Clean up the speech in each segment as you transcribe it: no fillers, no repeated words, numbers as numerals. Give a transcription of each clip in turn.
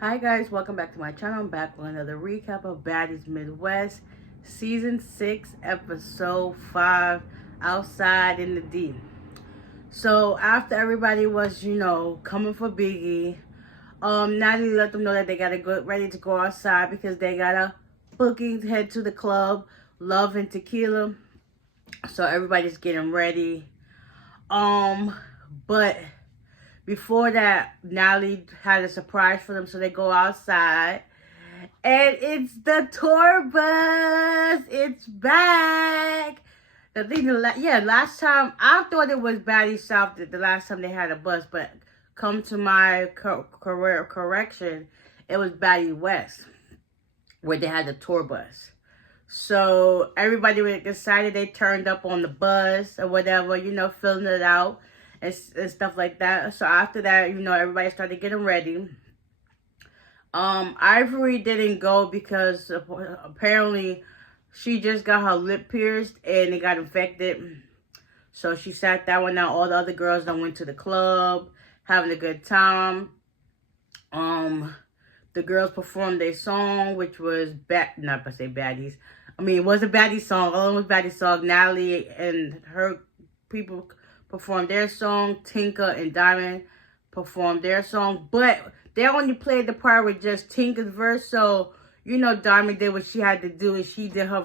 Hi guys, welcome back to my channel. I'm back with another recap of Baddies Midwest Season 6, Episode 5, Outside in the D. So after everybody was, coming for Biggie, Natalie let them know that they gotta go ready to go outside because they got a booking to head to the club, Love and Tequila. So everybody's getting ready. But before that, Natalie had a surprise for them, so they go outside. And it's the tour bus. It's back. The thing, last time, I thought it was Baddies South the last time they had a bus, but come to my correction, it was Baddies West, where they had the tour bus. So everybody was excited. They turned up on the bus or whatever, filling it out and stuff like that. So after that, everybody started getting ready. Ivory didn't go because apparently she just got her lip pierced and it got infected. So she sat that one out. All the other girls that went to the club, having a good time. The girls performed their song, which was not to say Baddies. I mean, it was a Baddies song. All it was Baddies song. Natalie and her people performed their song. Tinka and Diamond performed their song. But they only played the part with just Tinka's verse. So, Diamond did what she had to do. And she did her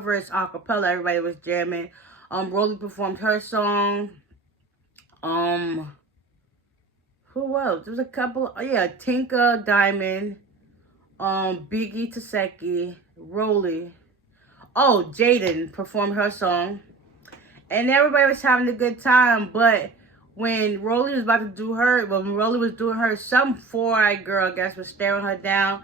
verse a cappella. Everybody was jamming. Rolly performed her song. Who else? There's a couple. Tinka, Diamond, Biggie, Taseki, Rolly. Oh, Jaden performed her song. And everybody was having a good time. But when Rolly was about to do when Rolly was doing her, some four-eyed girl, I guess, was staring her down.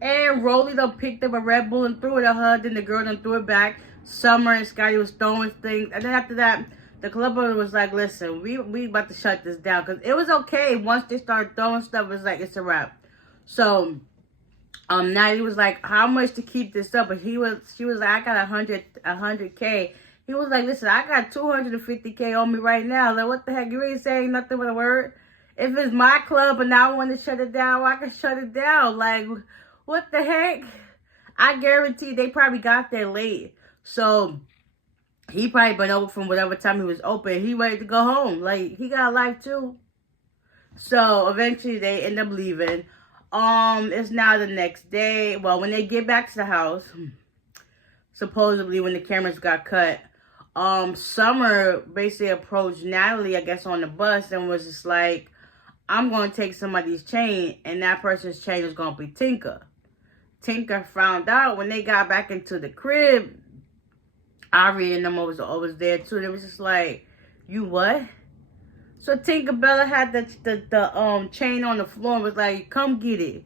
And Rolly done picked up a Red Bull and threw it at her. Then the girl done threw it back. Summer and Scotty was throwing things. And then after that, the club owner was like, listen, we about to shut this down. Because it was okay. Once they started throwing stuff, it was like, it's a wrap. So, Natalie was like, how much to keep this up? And she was like, I got 100K. He was like, listen, I got 250K on me right now. Like, what the heck? You ain't saying nothing with a word? If it's my club and I want to shut it down, I can shut it down. Like, what the heck? I guarantee they probably got there late. So, he probably been over from whatever time he was open. He ready to go home. Like, he got a life too. So, eventually they end up leaving. It's now the next day. Well, when they get back to the house, supposedly when the cameras got cut, Summer basically approached Natalie, I guess, on the bus and was just like, I'm going to take somebody's chain, and that person's chain is going to be Tinka. Tinka found out when they got back into the crib, Ari and them was there too. They was just like, you what? So Tinkerbella had the chain on the floor and was like, come get it.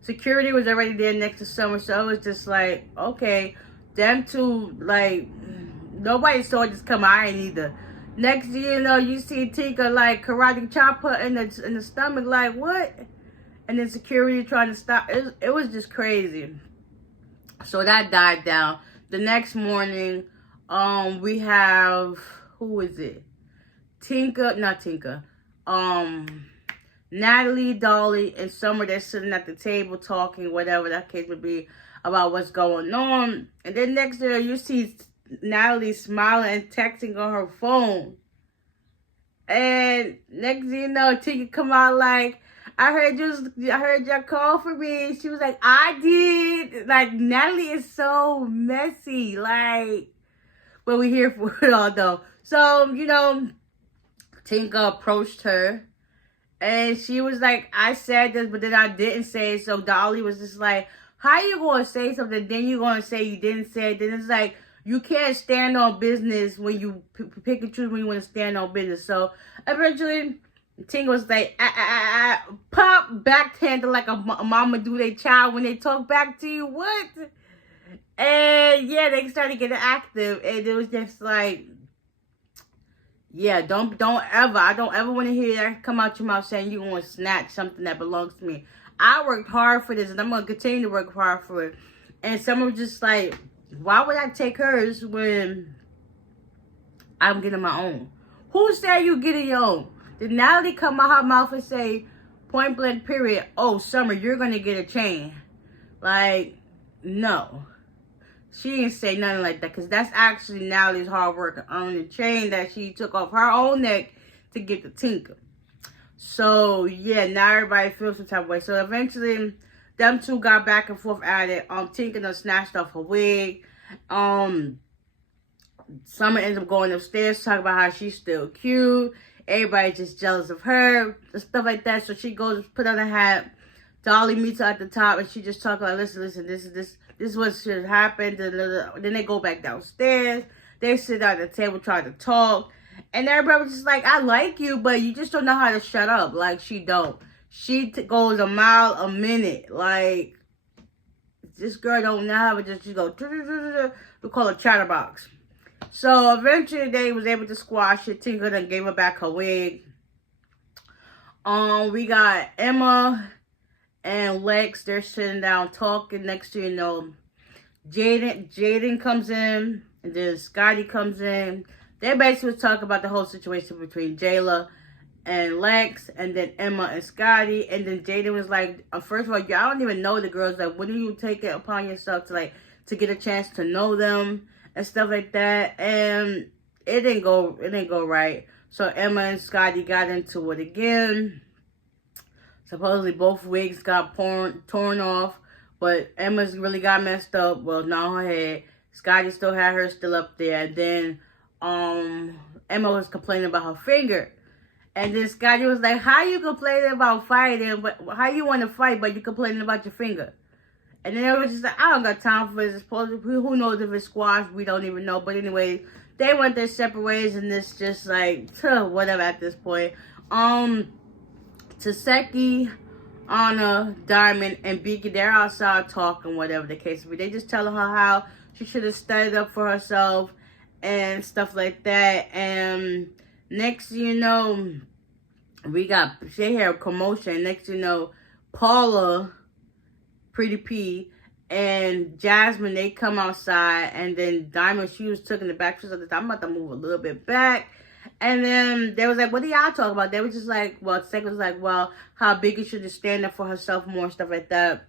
Security was already there next to Summer, so it was just like, okay. Them two, like, nobody saw this come. I ain't either. Next thing you know, you see Tinka, like, karate chop her in the stomach, like, what? And then security trying to stop. It was just crazy. So that died down. The next morning, we have, who is it? Not Tinka. Natalie, Dolly, and Summer, they're sitting at the table talking, whatever that case would be, about what's going on. And then next day, you see Natalie smiling and texting on her phone. And next thing you know, Tinka come out like, I heard y'all call for me. She was like, I did. Like, Natalie is so messy. Like, but we're here for it all, though. So, Tinka approached her. And she was like, I said this, but then I didn't say it. So Dolly was just like, how you going to say something, then you going to say you didn't say it? Then it's like, you can't stand on business when you pick and choose when you want to stand on business. So eventually, Tinka was like, pop, backhanded like a mama do their child when they talk back to you. What? And yeah, they started getting active. And it was just like, yeah, I don't ever want to hear that come out your mouth saying you want to snatch something that belongs to me. I worked hard for this, and I'm going to continue to work hard for it. And someone was just like, why would I take hers when I'm getting my own? Who said you getting your own? Did Natalie come out her mouth and say, point blank period, oh, Summer, you're gonna get a chain. Like, no. She didn't say nothing like that, because that's actually Natalie's hard work on the chain that she took off her own neck to get the Tinka. So, yeah, now everybody feels some type of way. So, eventually, them two got back and forth at it. Tinka done snatched off her wig. Summer ends up going upstairs, talking about how she's still cute. Everybody's just jealous of her, stuff like that. So she goes, put on a hat. Dolly meets her at the top, and she just talks like, listen, this is what should happen. Then they go back downstairs. They sit at the table, try to talk. And everybody was just like, I like you, but you just don't know how to shut up. Like, she don't. She goes a mile a minute. Like, this girl don't know how to just go, we call it chatterbox. So, eventually, they was able to squash it. Tinka then gave her back her wig. We got Emma and Lex. They're sitting down talking. Next to you know, Jaden comes in. And then Scotty comes in. They basically was talking about the whole situation between Jayla and Lex. And then Emma and Scotty. And then Jaden was like, first of all, I don't even know the girls. Like, when do you take it upon yourself to get a chance to know them? And stuff like that, and it didn't go right. So Emma and Scotty got into it again. Supposedly both wigs got torn off, but Emma's really got messed up. Well, not her head. Scotty still had her still up there. And then Emma was complaining about her finger, and then Scotty was like, "How you complaining about fighting? But how you want to fight, but you complaining about your finger?" And then it was just like, I don't got time for this. Who knows if it's squashed? We don't even know. But anyway, they went their separate ways, and it's just like, whatever at this point. Taseki, Anna, Diamond, and Beaky, they're outside talking, whatever the case may be. They just telling her how she should have studied up for herself and stuff like that. And next, you know, they hear a commotion. Next, you know, Paula, Pretty P, and Jasmine, they come outside, and then Diamond, she was taking the back. She was like, I'm about to move a little bit back. And then they was like, what do y'all talk about? They was just like, well, second was like, well, how Biggie should just stand up for herself more, stuff like that,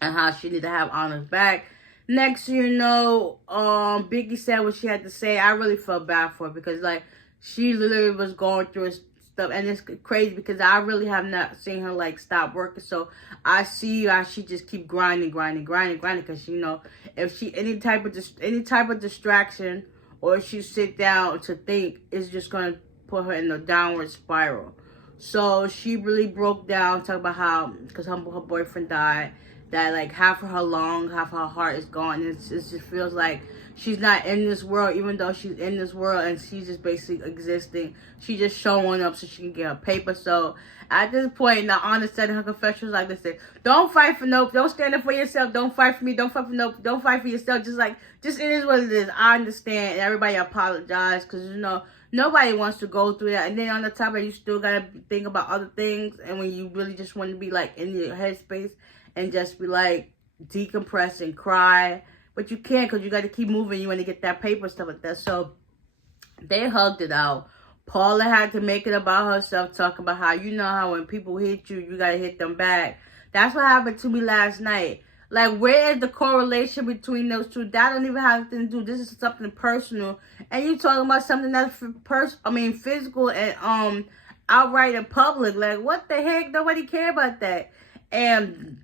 and how she need to have Anna's back. Next, you know, Biggie said what she had to say. I really felt bad for her, because like, she literally was going through stuff, and it's crazy because I really have not seen her like stop working. So I see how she just keep grinding, because you know, if she any type of distraction, or if she sit down to think, it's just gonna put her in a downward spiral. So she really broke down, talking about how, because her boyfriend died, that like half of her lung, half of her heart is gone. It just feels like she's not in this world, even though she's in this world, and she's just basically existing. She's just showing up so she can get her paper. So at this point, now Anna said in her confession, was like, listen, don't fight for nope, don't stand up for yourself, don't fight for me, don't fight for nope, don't fight for yourself. Just it is what it is. I understand, and everybody apologize, because you know, nobody wants to go through that. And then on the top of it, you still gotta think about other things, and when you really just want to be like in your headspace and just be like decompress and cry, but you can't, because you got to keep moving. You want to get that paper, stuff like that. So they hugged it out. Paula had to make it about herself, talking about how, you know how when people hit you, you got to hit them back. That's what happened to me last night. Like, where is the correlation between those two? That don't even have anything to do. This is something personal. And you talking about something that's physical and outright in public. Like, what the heck? Nobody care about that. And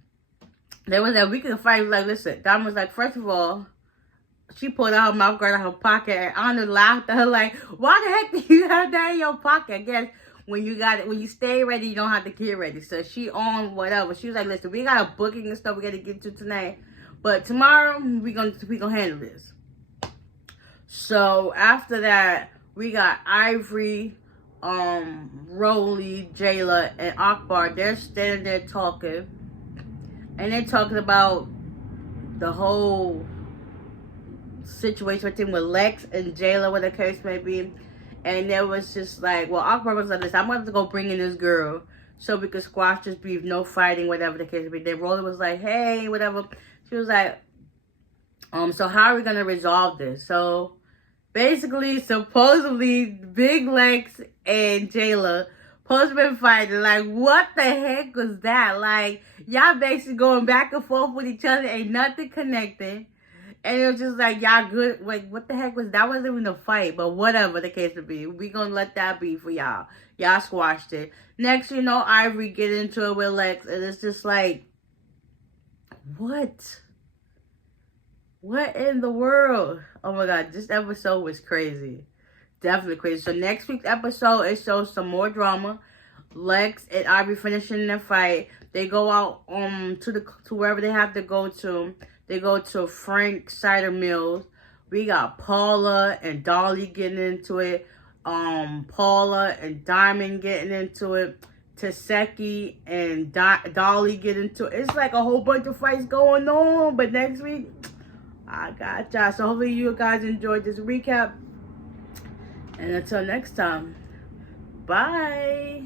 there was that we could fight. Like, listen, Dom was like, first of all, she pulled out her mouth guard out of her pocket, and Anna laughed at her like, why the heck do you have that in your pocket? I guess when you stay ready, you don't have to get ready. So she on whatever. She was like, listen, we got a booking and stuff we got to get to tonight, but tomorrow we gonna handle this. So after that, we got Ivory, Rolly, Jayla, and Akbar. They're standing there talking. And they're talking about the whole situation between with Lex and Jayla, what the case may be. And there was just like, well, Akbar was like, listen, I'm going to go bring in this girl so we could squash this beef, no fighting, whatever the case may be. Then Rolly was like, hey, whatever. She was like, so how are we going to resolve this? So basically, supposedly, Big Lex and Jayla Husband fighting. Like, what the heck was that? Like, y'all basically going back and forth with each other. Ain't nothing connecting. And it was just like, y'all good. Like, what the heck was that? Wasn't even a fight. But whatever the case may be. We gonna let that be for y'all. Y'all squashed it. Next, you know, Ivory get into it with Lex. And it's just like, what? What in the world? Oh my God, this episode was crazy. Definitely crazy. So next week's episode, it shows some more drama. Lex and Ivory finishing their fight. They go out to wherever they have to go to. They go to Frank Cider Mills. We got Paula and Dolly getting into it. Paula and Diamond getting into it. Taseki and Dolly get into it. It's like a whole bunch of fights going on. But next week, I got y'all. So hopefully you guys enjoyed this recap. And until next time, bye.